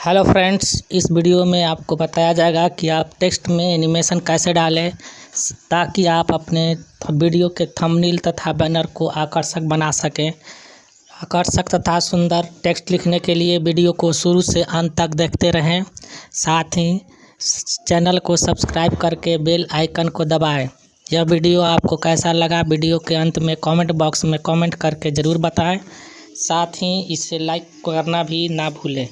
Hello friends, इस video में आपको बताया जाएगा कि आप टेक्स्ट में एनिमेशन कैसे डालें ताकि आप अपने वीडियो के थंबनेल तथा बैनर को आकर्षक बना सकें। आकर्षक तथा सुंदर टेक्स्ट लिखने के लिए वीडियो को शुरू से अंत तक देखते रहें। साथ ही चैनल को सब्सक्राइब करके बेल आइकन को दबाएं। यह वीडियो आपको कैसा लगा, वीडियो के अंत में कमेंट बॉक्स में कमेंट करके ज़रूर बताएं। साथ ही इसे लाइक करना भी ना भूलें।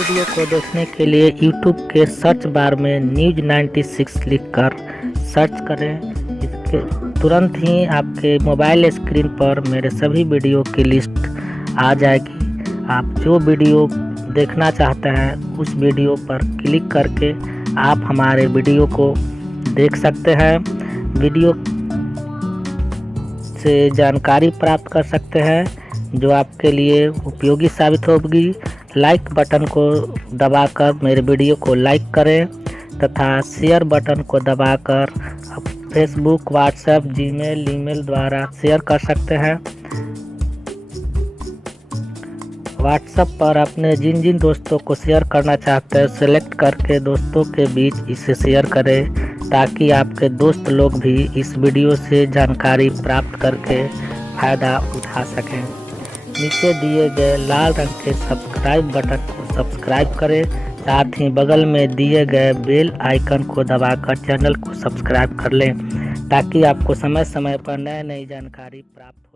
वीडियो को देखने के लिए YouTube के सर्च बार में न्यूज 96 लिखकर सर्च करें। इसके तुरंत ही आपके मोबाइल स्क्रीन पर मेरे सभी वीडियो की लिस्ट आ जाएगी। आप जो वीडियो देखना चाहते हैं उस वीडियो पर क्लिक करके आप हमारे वीडियो को देख सकते हैं। वीडियो से जानकारी प्राप्त कर सकते हैं जो आपके लिए उपयोगी साबित होगी। लाइक बटन को दबाकर मेरे वीडियो को लाइक करें तथा शेयर बटन को दबाकर आप फेसबुक, व्हाट्सएप, जीमेल, ईमेल द्वारा शेयर कर सकते हैं। व्हाट्सएप पर अपने जिन जिन दोस्तों को शेयर करना चाहते हैं सेलेक्ट करके दोस्तों के बीच इसे शेयर करें ताकि आपके दोस्त लोग भी इस वीडियो से जानकारी प्राप्त करके फ़ायदा उठा सकें। नीचे दिए गए लाल रंग के सब्सक्राइब बटन को सब्सक्राइब करें, साथ ही बगल में दिए गए बेल आइकन को दबाकर चैनल को सब्सक्राइब कर लें ताकि आपको समय समय पर नई जानकारी प्राप्त